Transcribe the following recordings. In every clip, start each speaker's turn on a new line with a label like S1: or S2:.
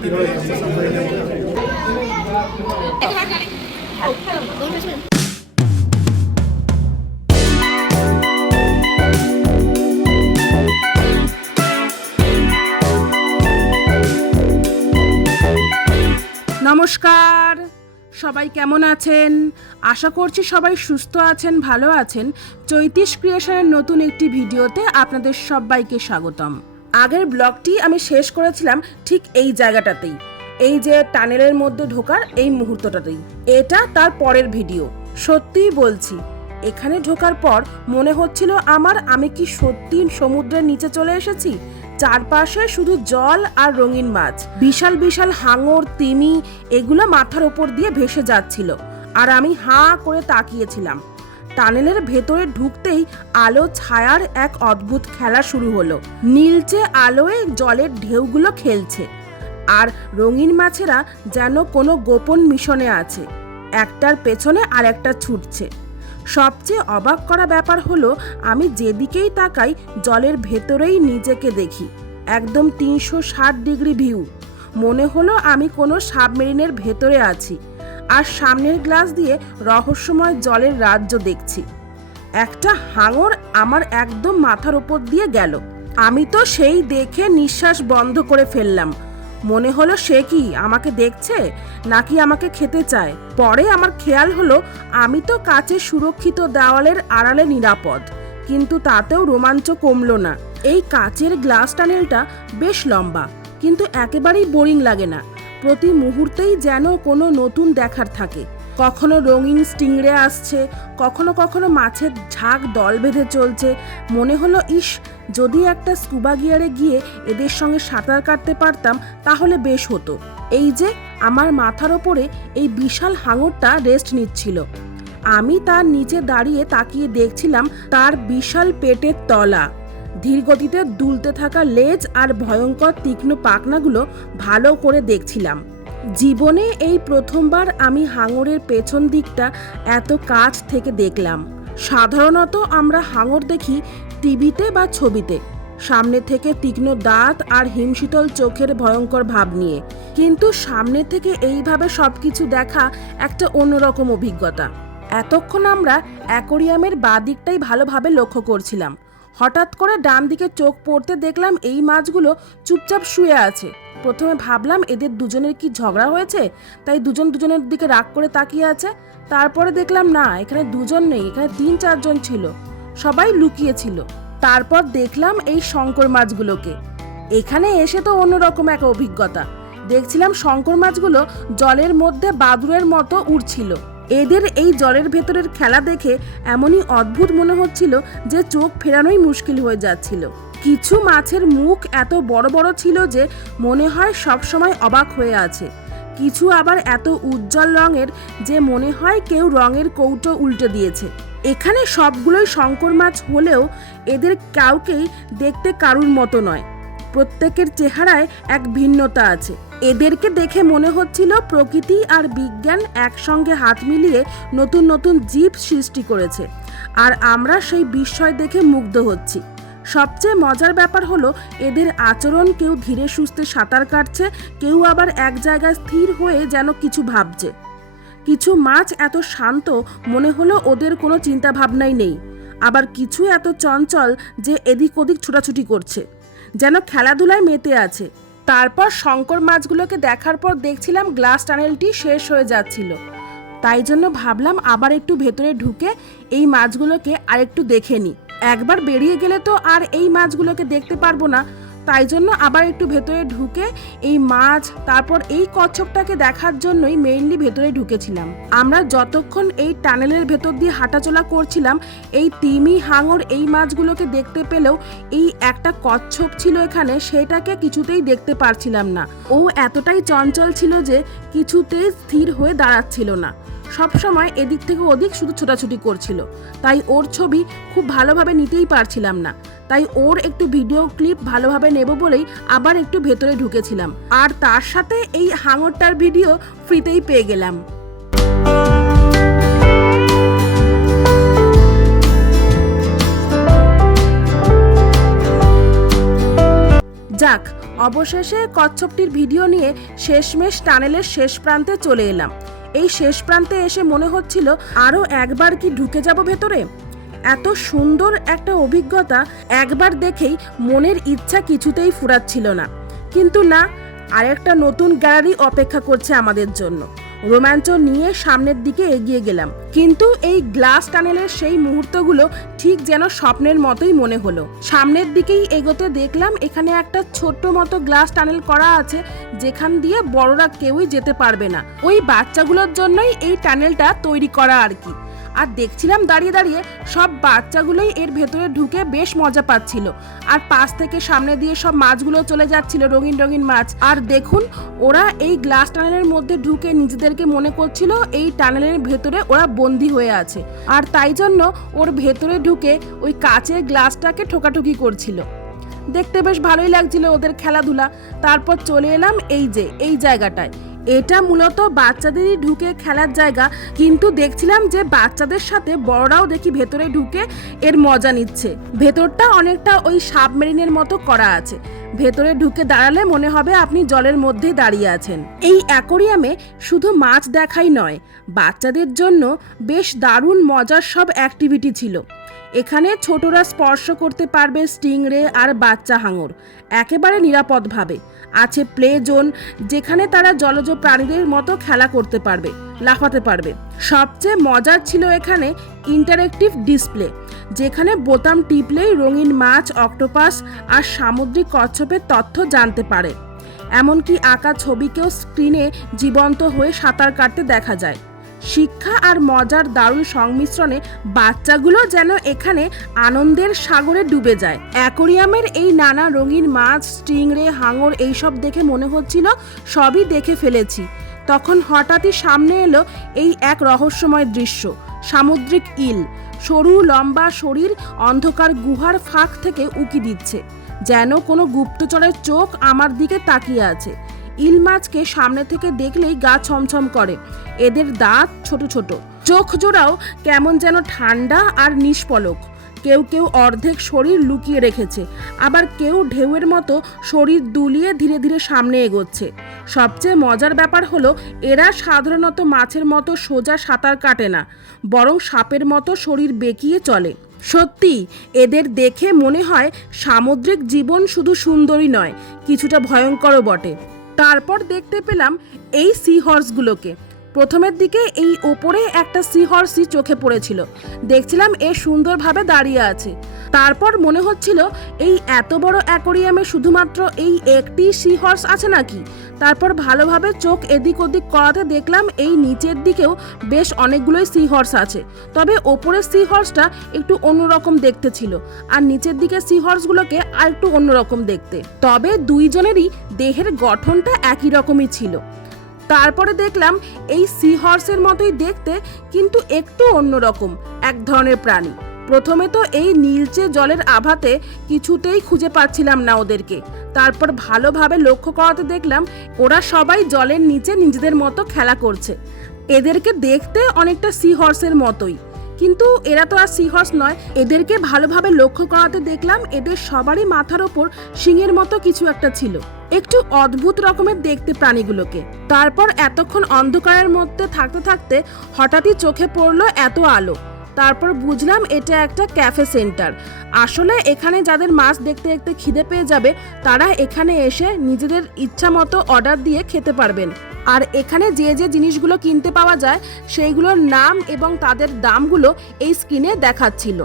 S1: নমস্কার। সবাই কেমন আছেন? আশা করছি সবাই সুস্থ আছেন, ভালো আছেন। চৈতিশ ক্রিয়েশনের নতুন একটি ভিডিওতে আপনাদের সবাইকে স্বাগতম। আগের ব্লগটি আমি শেষ করেছিলাম ঠিক এই জায়গাটাতেই। এই যে টানেলের মধ্যে ঢোকার এই মুহূর্তটাতেই। এটা তার পরের ভিডিও। সত্যিই বলছি, এখানে ঢোকার পর মনে হচ্ছিল আমার আমি কি সত্যি সমুদ্রের নিচে চলে এসেছি? চারপাশে শুধু জল আর রঙিন মাছ। বিশাল বিশাল হাঙর, তিমি, এগুলো মাথার ওপর দিয়ে ভেসে যাচ্ছিল। আর আমি হাঁ করে তাকিয়েছিলাম। টানেলের ভেতরে ঢুকতেই আলো, ছায়ার এক অদ্ভুত খেলা শুরু হলো। নীলচে আলোয় জলের ঢেউগুলো খেলছে। আর রঙিন মাছেরা যেন কোনো গোপন মিশনে আছে। একটার পেছনে আর একটা ছুটছে। সবচেয়ে অবাক করা ব্যাপার হলো, আমি যেদিকেই তাকাই, জলের ভেতরেই নিজেকে দেখি। একদম তিনশো ষাট ডিগ্রি ভিউ। মনে হলো আমি কোনো সাবমেরিনের ভেতরে আছি। আর সামনের গ্লাস দিয়ে রহস্যময় জলের রাজ্য দেখছি। একটা হাঙর আমার একদম মাথার ওপর দিয়ে গেল। আমি তো সেই দেখে নিঃশ্বাস বন্ধ করে ফেললাম। মনে হলো সে কি আমাকে দেখছে, নাকি আমাকে খেতে চায়? পরে আমার খেয়াল হলো আমি তো কাছে সুরক্ষিত দেওয়ালের আড়ালে নিরাপদ, কিন্তু তাতেও রোমাঞ্চ কমলো না। এই কাচের গ্লাস টানেলটা বেশ লম্বা, কিন্তু একেবারেই বোরিং লাগে না। প্রতি মুহূর্তেই যেন কোনো নতুন দেখার থাকে। কখনো রঙিন স্টিংরে আসছে, কখনো কখনো মাছের ঝাঁক দল বেঁধে চলছে। মনে হলো, ইস, যদি একটা স্কুবা গিয়ারে গিয়ে এদের সঙ্গে সাঁতার কাটতে পারতাম, তাহলে বেশ হতো। এই যে, আমার মাথার ওপরে এই বিশাল হাঙরটা রেস্ট নিচ্ছিল। আমি তার নিচে দাঁড়িয়ে তাকিয়ে দেখছিলাম, তার বিশাল পেটের তলা। ধীরগতিতে দুলতে থাকা লেজ আর ভয়ঙ্কর তীক্ষ্ণ পাখনাগুলো ভালো করে দেখছিলাম। জীবনে এই প্রথমবার আমি হাঙরের পেছন দিকটা এত কাছ থেকে দেখলাম। সাধারণত আমরা হাঙর দেখি টিভিতে বা ছবিতে, সামনে থেকে তীক্ষ্ণ দাঁত আর হিমশীতল চোখের ভয়ঙ্কর ভাব নিয়ে। কিন্তু সামনে থেকে এইভাবে সব কিছু দেখা একটা অন্যরকম অভিজ্ঞতা। এতক্ষণ আমরা অ্যাকোরিয়ামের বাদিকটাই ভালোভাবে লক্ষ্য করছিলাম। হঠাৎ করে ডান দিকে চোখ পড়তে দেখলাম এই মাছগুলো চুপচাপ শুয়ে আছে। প্রথমে ভাবলাম, এদের দুজনের কি ঝগড়া হয়েছে? তাই দুজন দুজনের দিকে রাগ করে তাকিয়ে আছে। তারপরে দেখলাম, না, এখানে দুজন নেই, এখানে তিন চারজন ছিল। সবাই লুকিয়ে ছিল। তারপর দেখলাম এই শঙ্কর মাছগুলোকে। এখানে এসে তো অন্যরকম এক অভিজ্ঞতা। দেখছিলাম শঙ্কর মাছগুলো জলের মধ্যে বাদুরের মতো উড়ছিল। এদের এই জলের ভেতরের খেলা দেখে এমনই অদ্ভুত মনে হচ্ছিল যে চোখ ফেরানোই মুশকিল হয়ে যাচ্ছিল। কিছু মাছের মুখ এত বড় বড় ছিল যে মনে হয় সবসময় অবাক হয়ে আছে। কিছু আবার এত উজ্জ্বল রঙের যে মনে হয় কেউ রঙের কৌটো উল্টে দিয়েছে। এখানে সবগুলোই শঙ্কর মাছ হলেও এদের কাউকেই দেখতে কারুর মতো নয়। প্রত্যেকের চেহারায় এক ভিন্নতা আছে। এদেরকে দেখে মনে হচ্ছিল প্রকৃতি আর বিজ্ঞান একসঙ্গে হাত মিলিয়ে নতুন নতুন জীব সৃষ্টি করেছে। আর আমরা সেই বিস্ময় দেখে মুগ্ধ হচ্ছি। সবচেয়ে মজার ব্যাপার হলো, এদের আচরণ কেউ ধীরে সুস্থে সাঁতার কাটছে, কেউ আবার এক জায়গায় স্থির হয়ে যেন কিছু ভাবছে। কিছু মাছ এত শান্ত, মনে হলো ওদের কোনো চিন্তাভাবনাই নেই। আবার কিছু এত চঞ্চল যে এদিক ওদিক ছোটাছুটি করছে। যেন খেলাধুলায় মেতে আছে। তারপর শঙ্কর মাছগুলোকে দেখার পর দেখছিলাম গ্লাস টানেলটি শেষ হয়ে যাচ্ছিল। তাই জন্য ভাবলাম আবার একটু ভেতরে ঢুকে এই মাছগুলোকে আরেকটু দেখে নিই একবার বেরিয়ে গেলে তো আর এই মাছগুলোকে দেখতে পারব না। তাই জন্য আবার একটু ভেতরে ঢুকে এই মাছ, তারপর এই কচ্ছপটাকে দেখার জন্যই মেইনলি ভেতরে ঢুকেছিলাম। আমরা যতক্ষণ এই টানেলের ভেতর দিয়ে হাঁটাচলা করছিলাম, এই তিমি হাঙর এই মাছগুলোকে দেখতে পেলেও এই একটা কচ্ছপ ছিল এখানে, সেটাকে কিছুতেই দেখতে পারছিলাম না। ও এতটাই চঞ্চল ছিল যে কিছুতেই স্থির হয়ে দাঁড়াচ্ছিল না। সব সময় এদিক থেকে ওদিক শুধু ছোটাছুটি করছিল। তাই ওর ছবি খুব ভালোভাবে নিতেই পারছিলাম না। তাই ওর একটু ভিডিও ক্লিপ ভালোভাবে নেব বলেই আবার একটু ভেতরে ঢুকেছিলাম। আর তার সাথে এই হাঙরটার ভিডিও ফ্রিতেই পেয়ে গেলাম। যাক, অবশেষে কচ্ছপটির ভিডিও নিয়ে শেষমেশ টানেলের শেষ প্রান্তে চলে এলাম। এই শেষ প্রান্তে এসে মনে হচ্ছিল আরও একবার কি ঢুকে যাব ভেতরে। এত সুন্দর একটা অভিজ্ঞতা একবার দেখেই মনের ইচ্ছা কিছুতেই ফুরাচ্ছিল না। কিন্তু না, আরেকটা নতুন গ্যালারি অপেক্ষা করছে আমাদের জন্য। রোমাঞ্চ নিয়ে সামনের দিকে এগিয়ে গেলাম। কিন্তু এই গ্লাস টানেলের সেই মুহূর্তগুলো ঠিক যেন স্বপ্নের মতোই মনে হলো। সামনের দিকেই এগোতে দেখলাম এখানে একটা ছোট্ট মতো গ্লাস টানেল করা আছে, যেখান দিয়ে বড়রা কেউই যেতে পারবে না। ওই বাচ্চাগুলোর জন্যই এই টানেলটা তৈরি করা আর কি। আর দেখছিলাম দাঁড়িয়ে দাঁড়িয়ে সব বাচ্চাগুলোই এর ভেতরে ঢুকে বেশ মজা পাচ্ছিল। আর পাশ থেকে সামনে দিয়ে সব মাছগুলো চলে যাচ্ছিল, রঙিন রঙিন মাছ। আর দেখুন, ওরা এই গ্লাস টানেলের মধ্যে ঢুকে নিজেদেরকে মনে করছিল এই টানেলের ভেতরে ওরা বন্দি হয়ে আছে। আর তাই জন্য ওর ভেতরে ঢুকে ওই কাচের গ্লাসটাকে ঠোকাঠুকি করছিল। দেখতে বেশ ভালোই লাগছিল ওদের খেলাধুলা। তারপর চলে এলাম এই যে, এই জায়গাটায়। এটা মূলত বাচ্চাদেরই ঢুকে খেলার জায়গা। কিন্তু দেখছিলাম যে বাচ্চাদের সাথে বড়রাও দেখি ভেতরে ঢুকে এর মজা নিচ্ছে। ভেতরটা অনেকটা ওই সাবমেরিনের মতো করা আছে। ভেতরে ঢুকে দাঁড়ালে মনে হবে আপনি জলের মধ্যেই দাঁড়িয়ে আছেন। এই অ্যাকোরিয়ামে শুধু মাছ দেখাই নয়, বাচ্চাদের জন্য বেশ দারুণ মজার সব অ্যাক্টিভিটি ছিল। এখানে ছোটরা স্পর্শ করতে পারবে স্টিংরে আর বাচ্চা হাঙর। একেবারে নিরাপদভাবে। আছে প্লে জোন যেখানে তারা জলজ প্রাণীদের মতো খেলা করতে পারবে, লাফাতে পারবে। সবচেয়ে মজার ছিল এখানে ইন্টারেক্টিভ ডিসপ্লে যেখানে বোতাম টিপলেই রঙিন মাছ অক্টোপাস আর সামুদ্রিক কচ্ছপের তথ্য জানতে পারে। এমনকি আঁকা ছবিকেও স্ক্রিনে জীবন্ত হয়ে সাঁতার কাটতে দেখা যায়। শিক্ষা আর মজার দারুণ সংমিশ্রণে বাচ্চাগুলো যেন এখানে আনন্দের সাগরে ডুবে যায়। অ্যাকোরিয়ামের এই নানা রঙিন মাছ, স্টিংরে, হাঙর এইসব দেখে মনে হচ্ছিল সবই দেখে ফেলেছি। তখন হঠাৎই সামনে এলো এই এক রহস্যময় দৃশ্য, সামুদ্রিক ইল। সরু, লম্বা শরীর অন্ধকার গুহার ফাঁক থেকে উকি দিচ্ছে, যেন কোনো গুপ্তচরের চোখ আমার দিকে তাকিয়ে আছে। ইল মাছকে সামনে থেকে দেখলেই গা ছমছম করে। এদের দাঁত ছোট ছোট। চোখ জোড়াও কেমন যেন ঠান্ডা আর নিষ্পলক কেউ কেউ অর্ধেক শরীর লুকিয়ে রেখেছে। আবার কেউ ঢেউয়ের মতো শরীর দুলিয়ে ধীরে ধীরে সামনে এগোচ্ছে। সবচেয়ে মজার ব্যাপার হলো, এরা সাধারণত মাছের মতো সোজা সাঁতার কাটে না, বরং সাপের মতো শরীর বেঁকিয়ে চলে। সত্যি, এদের দেখে মনে হয় সামুদ্রিক জীবন শুধু সুন্দরই নয়, কিছুটা ভয়ঙ্করও বটে। তারপর দেখতে পেলাম এই সি হর্সগুলোকে প্রথমের দিকে এই ওপরে একটা সি হর্সই চোখে পড়েছিল। দেখছিলাম এ সুন্দরভাবে দাঁড়িয়ে আছে। তারপর মনে হচ্ছিল, এই এত বড় অ্যাকোরিয়ামে শুধুমাত্র এই একটি সি হর্স আছে নাকি? তারপর ভালোভাবে চোখ এদিক ওদিক করাতে দেখলাম, এই নিচের দিকেও বেশ অনেকগুলোই সি হর্স আছে। তবে ওপরের সি হর্সটা একটু অন্যরকম দেখতে ছিল, আর নিচের দিকে সি হর্সগুলোকে আর একটু অন্যরকম দেখতে। তবে দুইজনেরই দেহের গঠনটা একই রকমই ছিল। তারপরে দেখলাম এই সি হর্সের মতোই দেখতে, কিন্তু একটু অন্যরকম, এক ধরনের প্রাণী। প্রথমে তো এই নীলচে জলের আভাতে কিছুতেই খুঁজে পাচ্ছিলাম না ওদেরকে। তারপর ভালোভাবে লক্ষ্য করাতে দেখলাম, ওরা সবাই জলের নিচে নিজেদের মতো খেলা করছে। এদেরকে দেখতে অনেকটা সি হর্সের মতোই। কিন্তু এরা তো আর সিহর্স নয়, এদেরকে ভালোভাবে লক্ষ্য করাতে দেখলাম, এদের সবারই মাথার ওপর শিঙের মতো কিছু একটা ছিল। একটু অদ্ভুত রকমের দেখতে প্রাণীগুলোকে। তারপর এতক্ষণ অন্ধকারের মধ্যে থাকতে থাকতে হঠাৎই চোখে পড়ল এত আলো। তারপর বুঝলাম এটা একটা ক্যাফে সেন্টার। আসলে এখানে যাদের মাছ দেখতে দেখতে খিদে পেয়ে যাবে, তারা এখানে এসে নিজেদের ইচ্ছা মতো অর্ডার দিয়ে খেতে পারবেন। আর এখানে যে যে জিনিসগুলো কিনতে পাওয়া যায়, সেইগুলোর নাম এবং তাদের দামগুলো এই স্ক্রিনে দেখাচ্ছিল।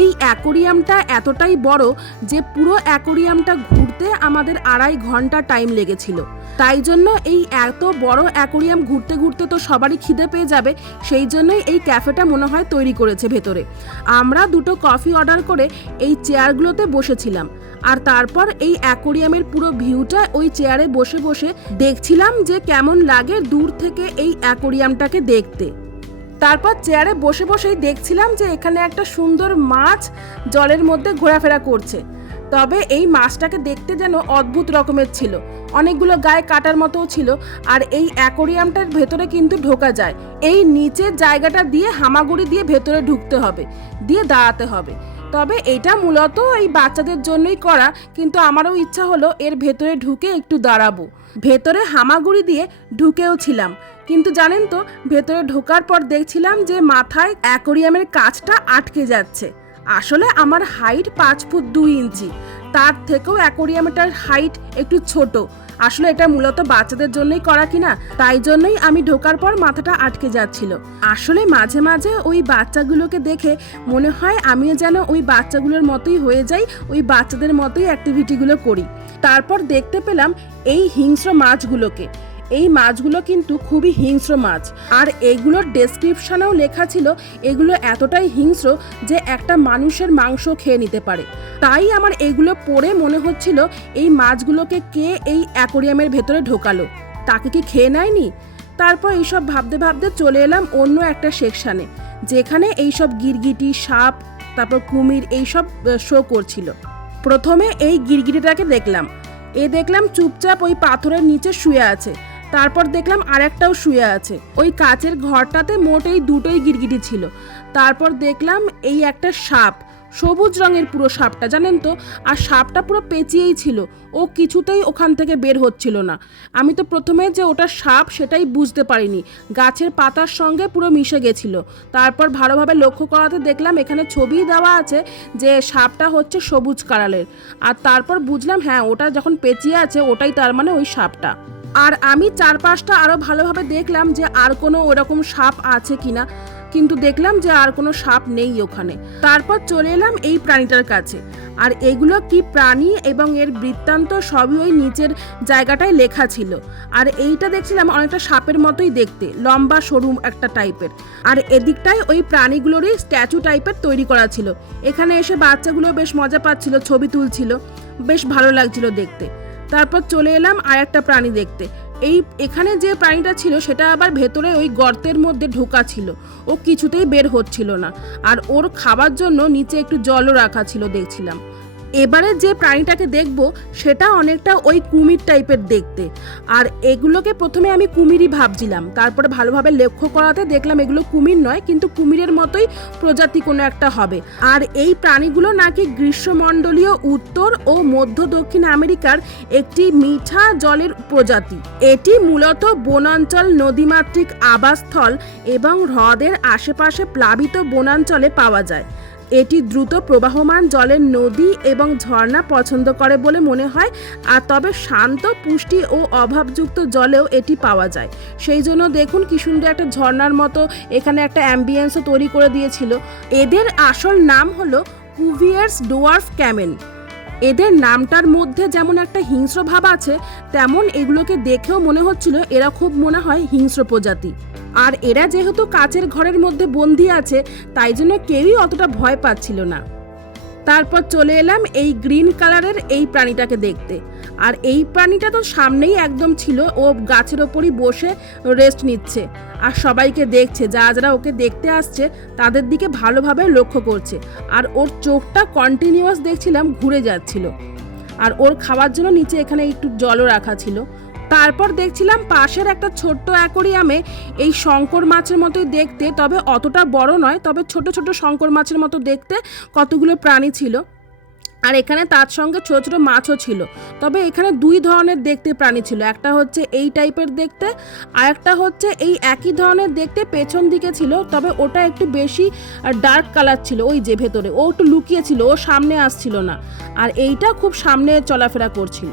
S1: এই অ্যাকোরিয়ামটা এতটাই বড় যে পুরো অ্যাকোরিয়ামটা ঘুরতে আমাদের আড়াই ঘণ্টা টাইম লেগেছিল। তাই জন্য এই এত বড় অ্যাকোরিয়াম ঘুরতে ঘুরতে তো সবারই খিদে পেয়ে যাবে, সেই জন্যই এই ক্যাফেটা মনে হয় তৈরি করেছে ভেতরে। আমরা দুটো কফি অর্ডার করে এই চেয়ারগুলোতে বসেছিলাম। আর তারপর এই অ্যাকোরিয়ামের পুরো ভিউটা ওই চেয়ারে বসে বসে দেখছিলাম যে কেমন লাগে দূর থেকে এই অ্যাকোরিয়ামটাকে দেখতে। তারপর চেয়ারে বসে বসেই দেখছিলাম যে এখানে একটা সুন্দর মাছ জলের মধ্যে ঘোরাফেরা করছে। তবে এই মাছটাকে দেখতে যেন অদ্ভুত রকমের ছিল। অনেকগুলো গায়ে কাটার মতোও ছিল আর এই অ্যাকোরিয়ামটার ভেতরে কিন্তু ঢোকা যায়। এই নিচের জায়গাটা দিয়ে হামাগুড়ি দিয়ে ভেতরে ঢুকতে হবে, দিয়ে দাঁড়াতে হবে। তবে এটা মূলত এই বাচ্চাদের জন্যই করা, কিন্তু আমারও ইচ্ছা হলো এর ভেতরে ঢুকে একটু দাঁড়াবো। ভেতরে হামাগুড়ি দিয়ে ঢুকেও ছিলাম। কিন্তু জানেন তো, ভেতরে ঢোকার পর দেখছিলাম যে মাথায় অ্যাকোরিয়ামের কাজটা আটকে যাচ্ছে। আসলে আমার হাইট পাঁচ ফুট দুই ইঞ্চি। তার থেকেও অ্যাকোরিয়ামটার হাইট একটু ছোট। আসলে এটা মূলত বাচ্চাদের জন্যই করা কিনা, তাই জন্যই আমি ঢোকার পর মাথাটা আটকে যাচ্ছিল। আসলে মাঝে মাঝে ওই বাচ্চাগুলোকে দেখে মনে হয় আমিও যেন ওই বাচ্চাগুলোর মতোই হয়ে যাই, ওই বাচ্চাদের মতোই অ্যাক্টিভিটিগুলো করি। তারপর দেখতে পেলাম এই হিংস্র মাছগুলোকে। এই মাছগুলো কিন্তু খুবই হিংস্র মাছ। আর এগুলোর ডেসক্রিপশনেও লেখা ছিল, এগুলো এতটাই হিংস্র যে একটা মানুষের মাংস খেয়ে নিতে পারে। তাই আমার এগুলো পড়ে মনে হচ্ছিল, এই মাছগুলোকে কে এই অ্যাকোরিয়ামের ভেতরে ঢোকালো? তাকে কি খেয়ে নেয়নি? তারপর এইসব ভাবতে ভাবতে চলে এলাম অন্য একটা সেকশানে যেখানে এইসব গিরগিটি, সাপ, তারপর কুমির এইসব শো করছিল। প্রথমে এই গিরগিটিটাকে দেখলাম। এ দেখলাম চুপচাপ ওই পাথরের নিচে শুয়ে আছে। তারপর দেখলাম আরেকটাও শুয়ে আছে। ওই কাচের ঘরটাতে মোট এই দুটোই গিরগিটি ছিল। তারপর দেখলাম এই একটা সাপ। সবুজ রঙের পুরো সাপটা, জানেন তো? আর সাপটা পুরো পেঁচিয়েই ছিল। ও কিছুতেই ওখান থেকে বের হচ্ছিল না। আমি তো প্রথমে যে ওটা সাপ সেটাই বুঝতে পারিনি। গাছের পাতার সঙ্গে পুরো মিশে গেছিল। তারপর ভালোভাবে লক্ষ্য করাতে দেখলাম এখানে ছবি দেওয়া আছে যে সাপটা হচ্ছে সবুজ কালারের। আর তারপর বুঝলাম হ্যাঁ ওটা যখন পেঁচিয়ে আছে, ওটাই তার মানে ওই সাপটা। আর আমি চারপাশটা আরও ভালোভাবে দেখলাম যে আর কোনো ওরকম সাপ আছে কিনা। কিন্তু দেখলাম যে আর কোনো সাপ নেই ওখানে। তারপর চলে এলাম এই প্রাণীটার কাছে। আর এগুলো কি প্রাণী এবং এর বৃত্তান্ত সবই ওই নিচের জায়গাটায় লেখা ছিল। আর এইটা দেখছিলাম অনেকটা সাপের মতোই দেখতে, লম্বা, সরু একটা টাইপের। আর এদিকটায় ওই প্রাণীগুলোরই স্ট্যাচু টাইপের তৈরি করা ছিল। এখানে এসে বাচ্চাগুলো বেশ মজা পাচ্ছিল, ছবি তুলছিল, বেশ ভালো লাগছিল দেখতে। তারপর চলে এলাম আর একটা প্রাণী দেখতে। এই এখানে যে প্রাণীটা ছিল, সেটা আবার ভেতরে ওই গর্তের মধ্যে ঢোকা ছিল। ও কিছুতেই বের হচ্ছিল না। আর ওর খাবার জন্য নিচে একটু জলও রাখা ছিল, দেখছিলাম। এবারে যে প্রাণীটাকে দেখব, সেটা অনেকটা ওই কুমির টাইপের দেখতে। আর এগুলোকে প্রথমে আমি কুমিরই ভাবছিলাম। তারপরে ভালোভাবে লক্ষ্য করাতে দেখলাম এগুলো কুমির নয়, কিন্তু কুমিরের মতোই প্রজাতি কোনো একটা হবে। আর এই প্রাণীগুলো নাকি গ্রীষ্মমণ্ডলীয় উত্তর ও মধ্য দক্ষিণ আমেরিকার একটি মিঠা জলের প্রজাতি। এটি মূলত বনাঞ্চল নদীমাতৃক আবাসস্থল এবং হ্রদের আশেপাশে প্লাবিত বনাঞ্চলে পাওয়া যায়। এটি দ্রুত প্রবাহমান জলের নদী এবং ঝর্ণা পছন্দ করে বলে মনে হয়। আর তবে শান্ত, পুষ্টি ও অভাবযুক্ত জলেও এটি পাওয়া যায়। সেই জন্য দেখুন কি সুন্দর একটা ঝর্ণার মতো এখানে একটা অ্যাম্বিয়েন্সও তৈরি করে দিয়েছিল। এদের আসল নাম হলো কুভিয়ার্স ডোয়ার্ফ ক্যামেল এদের নামটার মধ্যে যেমন একটা হিংস্র ভাব আছে, তেমন এগুলোকে দেখেও মনে হচ্ছিল এরা খুব মনে হয় হিংস্র প্রজাতি। আর এরা যেহেতু কাচের ঘরের মধ্যে বন্দি আছে, তাই জন্য কেউই অতটা ভয় পাচ্ছিল না। তারপর চলে এলাম এই গ্রিন কালারের এই প্রাণীটাকে দেখতে। আর এই প্রাণীটা তো সামনেই একদম ছিল, ও গাছের ওপরই বসে রেস্ট নিচ্ছে। আর সবাইকে দেখছে, যারা যারা ওকে দেখতে আসছে, তাদের দিকে ভালোভাবে লক্ষ্য করছে। আর ওর চোখটা কন্টিনিউয়াস দেখছিলাম, ঘুরে যাচ্ছিল। আর ওর খাওয়ার জন্য নিচে এখানে একটু জলও রাখা ছিল। তারপর দেখছিলাম পাশের একটা ছোট্ট অ্যাকোরিয়ামে এই শঙ্কর মাছের মতোই দেখতে, তবে অতটা বড় নয়, তবে ছোট ছোট শঙ্কর মাছের মতো দেখতে কতগুলো প্রাণী ছিল। আর এখানে তার সঙ্গে ছোট ছোট মাছও ছিল। তবে এখানে দুই ধরনের দেখতে প্রাণী ছিল, একটা হচ্ছে এই টাইপের দেখতে, আর একটা হচ্ছে এই একই ধরনের দেখতে পেছন দিকে ছিল, তবে ওটা একটু বেশি ডার্ক কালার ছিল ওই যে ভেতরে। ও একটু লুকিয়েছিল ও সামনে আসছিল না। আর এইটা খুব সামনে চলাফেরা করছিল।